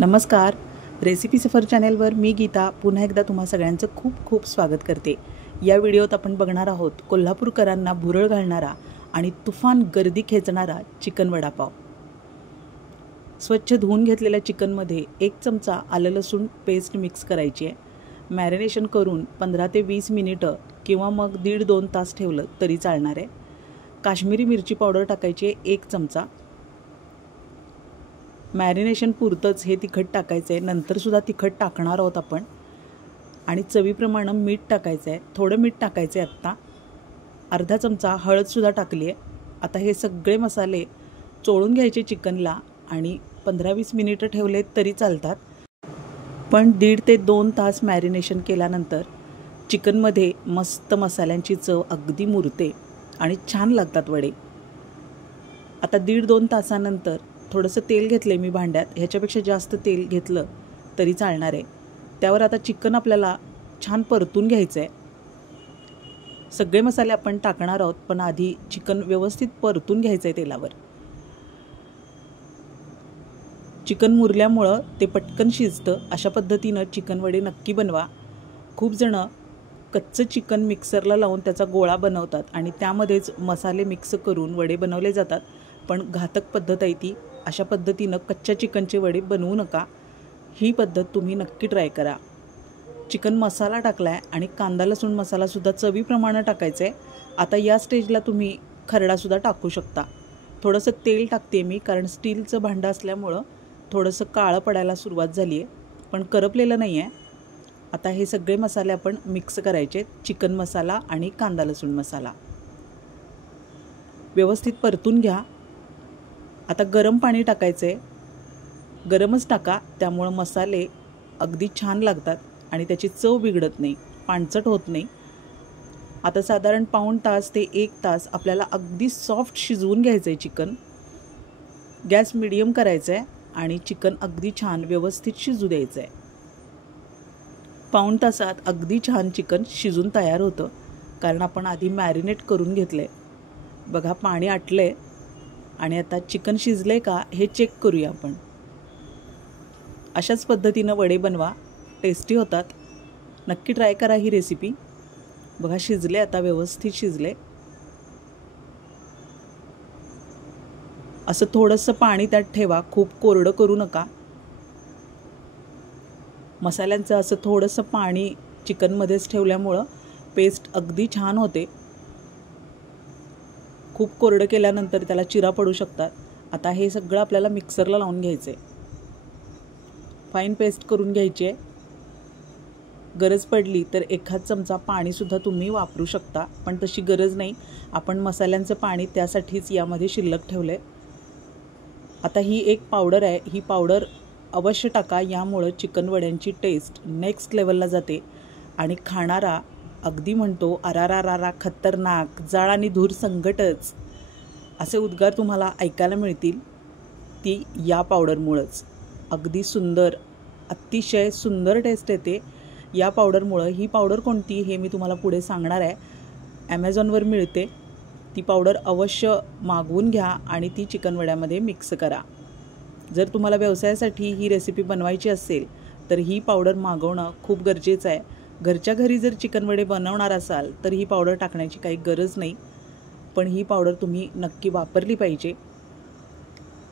नमस्कार. रेसिपी सफर चॅनेलवर मी गीता पुन्हा एकदा तुम्हा सगळ्यांचं खूप खूप स्वागत करते. या व्हिडिओत आपण बघणार आहोत कोल्हापूरकरांना भुरळ घालणारा आणि तुफान गर्दी खेचणारा चिकन वडापाव. स्वच्छ धुवून घेतलेल्या चिकनमध्ये 1 चमचा आलं लसूण पेस्ट मिक्स करायची आहे. मॅरिनेशन करून 15 ते 20 मिनिटं किंवा मग 1.5-2 तास ठेवलं तरी चालणार आहे. काश्मीरी मिरची पावडर टाकायची आहे 1 चमचा. मॅरिनेशन पुरतंच हे तिखट टाकायचं आहे. नंतरसुद्धा तिखट टाकणार आहोत आपण. आणि चवीप्रमाणे मीठ टाकायचं आहे. थोडं मीठ टाकायचं आहे आत्ता. अर्धा चमचा हळदसुद्धा टाकली आहे. आता हे सगळे मसाले चोळून घ्यायचे चिकनला आणि 15-20 मिनिटं ठेवले तरी चालतात. पण 1.5 ते 2 तास मॅरिनेशन केल्यानंतर चिकनमध्ये मस्त मसाल्यांची चव अगदी मुरते आणि छान लागतात वडे. आता 1.5-2 तासानंतर थोडंसं तेल घेतलं आहे मी भांड्यात. ह्याच्यापेक्षा जास्त तेल घेतलं तरी चालणार आहे. त्यावर आता चिकन आपल्याला छान परतून घ्यायचं आहे. सगळे मसाले आपण टाकणार आहोत, पण आधी चिकन व्यवस्थित परतून घ्यायचं आहे तेलावर. चिकन मुरल्यामुळं ते पटकन शिजतं. अशा पद्धतीनं चिकन वडे नक्की बनवा. खूप जणं कच्चं चिकन मिक्सरला लावून त्याचा गोळा बनवतात आणि त्यामध्येच मसाले मिक्स करून वडे बनवले जातात, पण घातक पद्धत आहे ती. अशा पद्धतीनं कच्च्या चिकनचे वडे बनवू नका. ही पद्धत तुम्ही नक्की ट्राय करा. चिकन मसाला टाकला आहे आणि कांदा लसूण मसालासुद्धा चवीप्रमाणे टाकायचं आहे. आता या स्टेजला तुम्ही खरडासुद्धा टाकू शकता. थोडंसं तेल टाकते मी, कारण स्टीलचं भांडं असल्यामुळं थोडंसं काळं पडायला सुरुवात झाली आहे, पण करपलेलं नाही आहे. आता हे सगळे मसाले आपण मिक्स करायचे. चिकन मसाला आणि कांदा लसूण मसाला व्यवस्थित परतून घ्या. आता गरम पाणी टाकायचं आहे. गरमच टाका, त्यामुळं मसाले अगदी छान लागतात आणि त्याची चव बिघडत नाही, पाणचट होत नाही. आता साधारण पाऊण तास ते 1 तास आपल्याला अगदी सॉफ्ट शिजवून घ्यायचं आहे चिकन. गॅस मिडियम करायचा आहे आणि चिकन अगदी छान व्यवस्थित शिजू द्यायचं आहे. पाऊण तासात अगदी छान चिकन शिजून तयार होतं, कारण आपण आधी मॅरिनेट करून घेतलं आहे. बघा, पाणी आटलं आहे आणि आता चिकन शिजलं आहे का हे चेक करूया आपण. अशाच पद्धतीनं वडे बनवा, टेस्टी होतात. नक्की ट्राय करा ही रेसिपी. बघा, शिजले, आता व्यवस्थित शिजले. असं थोडंसं पाणी त्यात ठेवा, खूप कोरडं करू नका. मसाल्यांचं असं थोडंसं पाणी चिकनमध्येच ठेवल्यामुळं पेस्ट अगदी छान होते. खूप कोरडं केल्यानंतर त्याला चिरा पडू शकतात. आता हे सगळं आपल्याला मिक्सरला लावून घ्यायचं आहे. फाईन पेस्ट करून घ्यायची आहे. गरज पडली तर 1 चमचा पाणीसुद्धा तुम्ही वापरू शकता, पण तशी गरज नाही. आपण मसाल्यांचं पाणी त्यासाठीच यामध्ये शिल्लक ठेवलं आहे. आता ही एक पावडर आहे. ही पावडर अवश्य टाका. यामुळं चिकन वड्यांची टेस्ट नेक्स्ट लेवलला जाते आणि खाणारा अगदी म्हणतो, अरारारारा खतरनाक, जाळ आणि धूर संकटच, असे उद्गार तुम्हाला ऐकायला मिळतील. ती या पावडरमुळंच. अगदी सुंदर, अतिशय सुंदर टेस्ट येते या पावडरमुळं. ही पावडर कोणती हे मी तुम्हाला पुढे सांगणार आहे. ॲमेझॉनवर मिळते. ती पावडर अवश्य मागवून घ्या आणि ती चिकन वड्यामध्ये मिक्स करा. जर तुम्हाला व्यवसायासाठी ही रेसिपी बनवायची असेल तर ही पावडर मागवणं खूप गरजेचं आहे. घरच्या घरी जर चिकन वडे बनवणार असाल तर ही पावडर टाकण्याची काही गरज नाही, पण ही पावडर तुम्ही नक्की वापरली पाहिजे.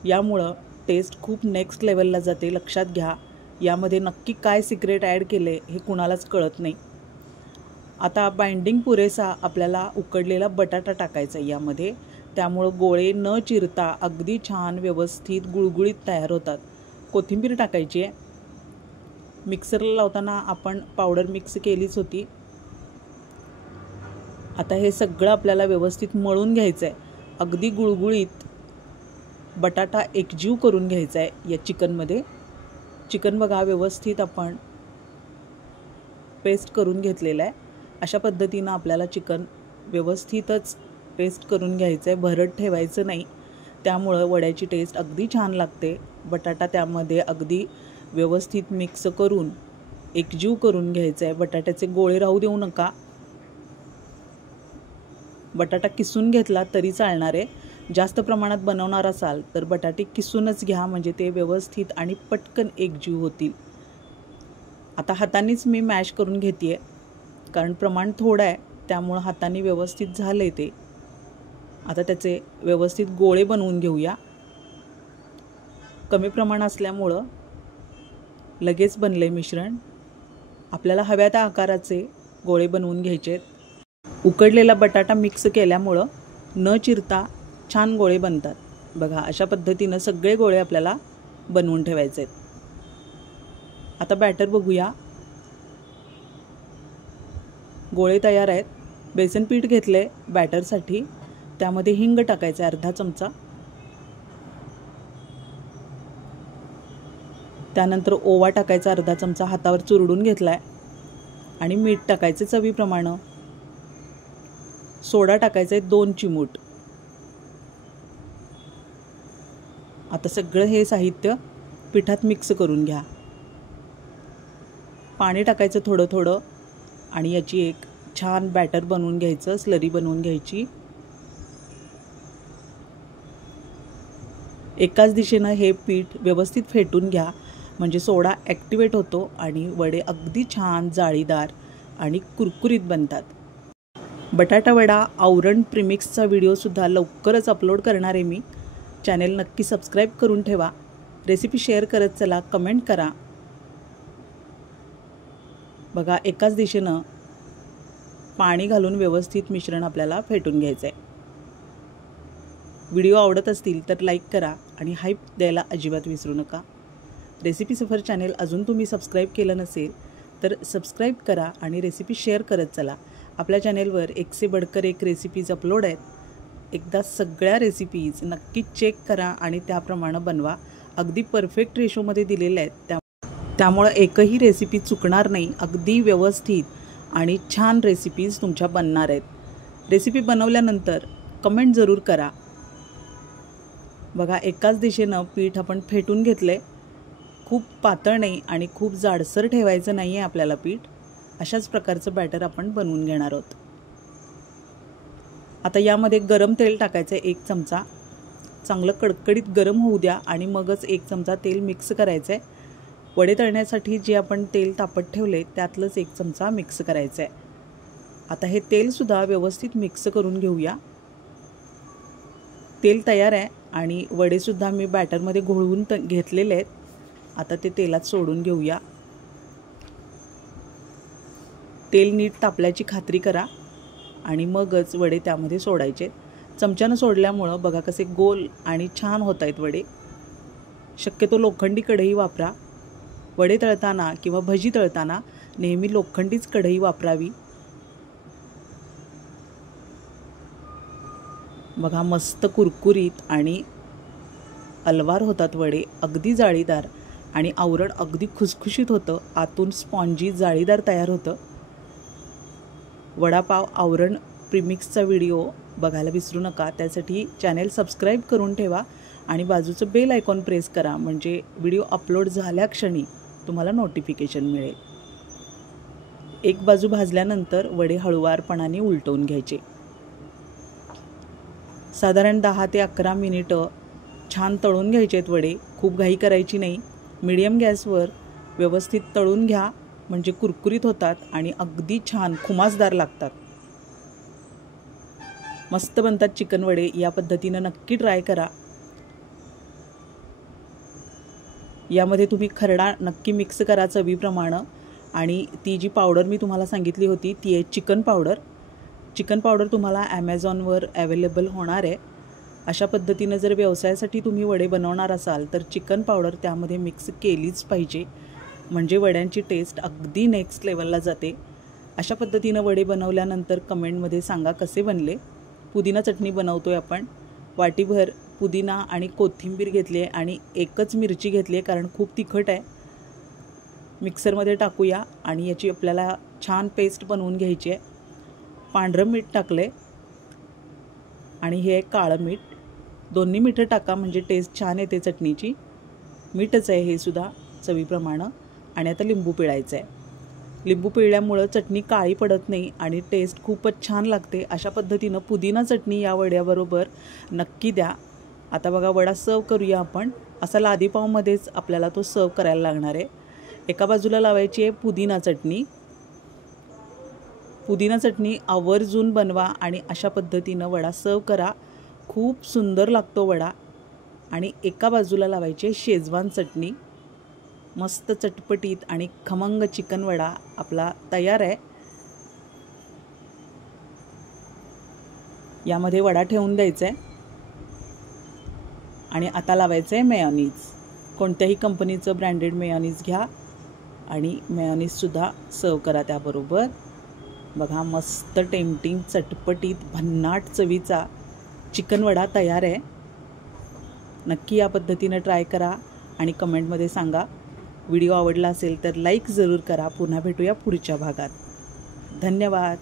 यामुळं टेस्ट खूप नेक्स्ट लेवलला जाते. लक्षात घ्या, यामध्ये नक्की काय सिक्रेट ॲड केले हे कुणालाच कळत नाही. आता बाइंडिंग पुरेसा आपल्याला उकडलेला बटाटा टाकायचा यामध्ये. त्यामुळं गोळे न चिरता अगदी छान व्यवस्थित गुळगुळीत तयार होतात. कोथिंबीर टाकायची आहे. मिक्सरला लावताना आपण पावडर मिक्स केलीच होती. आता हे सगळं आपल्याला व्यवस्थित मळून घ्यायचं आहे. अगदी गुळगुळीत बटाटा एकजीव करून घ्यायचा आहे या चिकनमध्ये. चिकन बघा व्यवस्थित आपण पेस्ट करून घेतलेलं आहे. अशा पद्धतीनं आपल्याला चिकन व्यवस्थितच पेस्ट करून घ्यायचं आहे. भरड ठेवायचं नाही, त्यामुळं वड्याची टेस्ट अगदी छान लागते. बटाटा त्यामध्ये अगदी व्यवस्थित मिक्स करून एकजीव करून घ्यायचं आहे. बटाट्याचे गोळे राहू देऊ नका. बटाटा किसून घेतला तरी चालणार आहे. जास्त प्रमाणात बनवणार असाल तर बटाटे किसूनच घ्या, म्हणजे ते व्यवस्थित आणि पटकन एकजीव होतील. आता हातानेच मी मॅश करून घेते आहे, कारण प्रमाण थोडं आहे त्यामुळं हाताने व्यवस्थित झालं आहे ते. आता त्याचे व्यवस्थित गोळे बनवून घेऊया. कमी प्रमाण असल्यामुळं लगेच बनले मिश्रण. आपल्याला हव्या त्या आकाराचे गोळे बनवून घ्यायचे आहेत. उकडलेला बटाटा मिक्स केल्यामुळं न चिरता छान गोळे बनतात. बघा, अशा पद्धतीनं सगळे गोळे आपल्याला बनवून ठेवायचे आहेत. आता बॅटर बघूया. गोळे तयार आहेत. बेसन पीठ घेतले बॅटरसाठी, त्यामध्ये हिंग टाकायचं अर्धा चमचा. त्यानंतर ओवा टाकायचा अर्धा चमचा, हातावर चुरडून घेतलाय. आणि मीठ टाकायचं चवीप्रमाणे. सोडा टाकायचा आहे 2 चिमूट. आता सगळं हे साहित्य पिठात मिक्स करून घ्या. पाणी टाकायचं थोडं थोडं आणि याची एक छान बॅटर बनवून घ्यायचं, स्लरी बनवून घ्यायची. एकाच दिशेनं हे पीठ व्यवस्थित फेटून घ्या, म्हणजे सोडा ॲक्टिवेट होतो आणि वडे अगदी छान जाळीदार आणि कुरकुरीत बनतात. बटाटा वडा आवरण प्रीमिक्सचा व्हिडिओसुद्धा लवकरच अपलोड करणार आहे मी. चॅनेल नक्की सबस्क्राईब करून ठेवा. रेसिपी शेअर करत चला, कमेंट करा. बघा, एकाच दिशेनं पाणी घालून व्यवस्थित मिश्रण आपल्याला फेटून घ्यायचं आहे. व्हिडिओ आवडत असतील तर लाईक करा आणि हाईप द्यायला अजिबात विसरू नका. रेसिपी सफर चॅनेल अजून तुम्ही सबस्क्राईब केलं नसेल तर सबस्क्राईब करा आणि रेसिपी शेअर करत चला. आपल्या चॅनेलवर एक से बढ़कर एक रेसिपीज अपलोड आहेत. एकदा सगळ्या रेसिपीज नक्की चेक करा आणि त्याप्रमाणे बनवा. अगदी परफेक्ट रेशोमध्ये दिलेल्या आहेत, त्यामुळं एकही रेसिपी चुकणार नाही. अगदी व्यवस्थित आणि छान रेसिपीज तुमच्या बनणार आहेत. रेसिपी बनवल्यानंतर कमेंट जरूर करा. बघा, एकाच दिशेनं पीठ आपण फेटून घेतलं आहे. खूप पातळ नाही आणि खूप जाडसर ठेवायचं नाही आहे आपल्याला पीठ. अशाच प्रकारचं बॅटर आपण बनवून घेणार आहोत. आता यामध्ये गरम तेल टाकायचं आहे 1 चमचा. चांगलं कडकडीत गरम होऊ द्या आणि मगच 1 चमचा तेल मिक्स करायचं आहे. वडे तळण्यासाठी जे आपण तेल तापत ठेवले त्यातलंच 1 चमचा मिक्स करायचं आहे. आता हे तेलसुद्धा व्यवस्थित मिक्स करून घेऊया. तेल तयार आहे आणि वडेसुद्धा मी बॅटरमध्ये घोळवून घेतलेले आहेत. आता ते तेलात सोडून घेऊया. तेल नीट तापल्याची खात्री करा आणि मगच वडे त्यामध्ये सोडायचे. चमच्यानं सोडल्यामुळं बघा कसे गोल आणि छान होत आहेत वडे. शक्यतो लोखंडी कढई वापरा. वडे तळताना किंवा भजी तळताना नेहमी लोखंडीच कढई वापरावी. बघा, मस्त कुरकुरीत आणि अलवार होतात वडे. अगदी जाळीदार आणि आवरण अगदी खुसखुशीत होतं. आतून स्पॉन्जी जाळीदार तयार होतं. वडापाव आवरण प्रीमिक्सचा व्हिडिओ बघायला विसरू नका. त्यासाठी चॅनेल सबस्क्राईब करून ठेवा आणि बाजूचं बेल आयकॉन प्रेस करा, म्हणजे व्हिडिओ अपलोड झाल्याक्षणी तुम्हाला नोटिफिकेशन मिळेल. एक बाजू भाजल्यानंतर वडे हळुवारपणाने उलटवून घ्यायचे. साधारण 10 ते 11 मिनिटं छान तळून घ्यायचे आहेत वडे. खूप घाई करायची नाही. मीडियम गॅसवर व्यवस्थित तळून घ्या, म्हणजे कुरकुरीत होतात आणि अगदी छान खुमासदार लागतात. मस्त बनतात चिकन वडे. या पद्धतीनं नक्की ट्राय करा. यामध्ये तुम्ही खरडा नक्की मिक्स करा चवीप्रमाणे. आणि ती जी पावडर मी तुम्हाला सांगितली होती ती आहे चिकन पावडर. चिकन पावडर तुम्हाला ॲमेझॉनवर अवेलेबल होणार आहे. अशा पद्धतीनं जर व्यवसायासाठी तुम्ही वडे बनवणार असाल तर चिकन पावडर त्यामध्ये मिक्स केलीच पाहिजे, म्हणजे वड्यांची टेस्ट अगदी नेक्स्ट लेवलला जाते. अशा पद्धतीनं वडे बनवल्यानंतर कमेंटमध्ये सांगा कसे बनले. पुदिना चटणी बनवतोय आपण. वाटीभर पुदिना आणि कोथिंबीर घेतली आहे आणि एकच मिरची घेतली आहे, कारण खूप तिखट आहे. मिक्सरमध्ये टाकूया आणि याची आपल्याला छान पेस्ट बनवून घ्यायची आहे. पांढरं मीठ टाकले आणि हे काळं मीठ. दोन्ही मीठं टाका, म्हणजे टेस्ट छान येते चटणीची. मीठच आहे हे सुद्धा चवीप्रमाणे. आणि आता लिंबू पिळायचं आहे. लिंबू पिळल्यामुळं चटणी काळी पडत नाही आणि टेस्ट खूपच छान लागते. अशा पद्धतीनं पुदिना चटणी या वड्याबरोबर नक्की द्या. आता बघा वडा सर्व करूया आपण. असा लादी पावमध्येच आपल्याला तो सर्व करायला लागणार आहे. एका बाजूला लावायची आहे पुदिना चटणी. पुदिना चटणी आवर्जून बनवा आणि अशा पद्धतीनं वडा सर्व करा. खूप सुंदर लागतो वडा. आणि एका बाजूला लावायची शेजवान चटणी. मस्त चटपटीत आणि खमंग चिकन वडा आपला तयार आहे. यामध्ये वडा ठेवून द्यायचा आहे आणि आता लावायचं आहे मेयोनीज. कोणत्याही कंपनीचं ब्रँडेड मेयोनीज घ्या आणि मेयोनीजसुद्धा सर्व करा त्याबरोबर. बघा मस्त टेम्पटिंग चटपटीत भन्नाट चवीचा चिकन वडा तयार आहे. नक्की या पद्धतीनं ट्राय करा आणि कमेंटमध्ये सांगा. व्हिडिओ आवडला असेल तर लाईक जरूर करा. पुन्हा भेटूया पुढच्या भागात. धन्यवाद.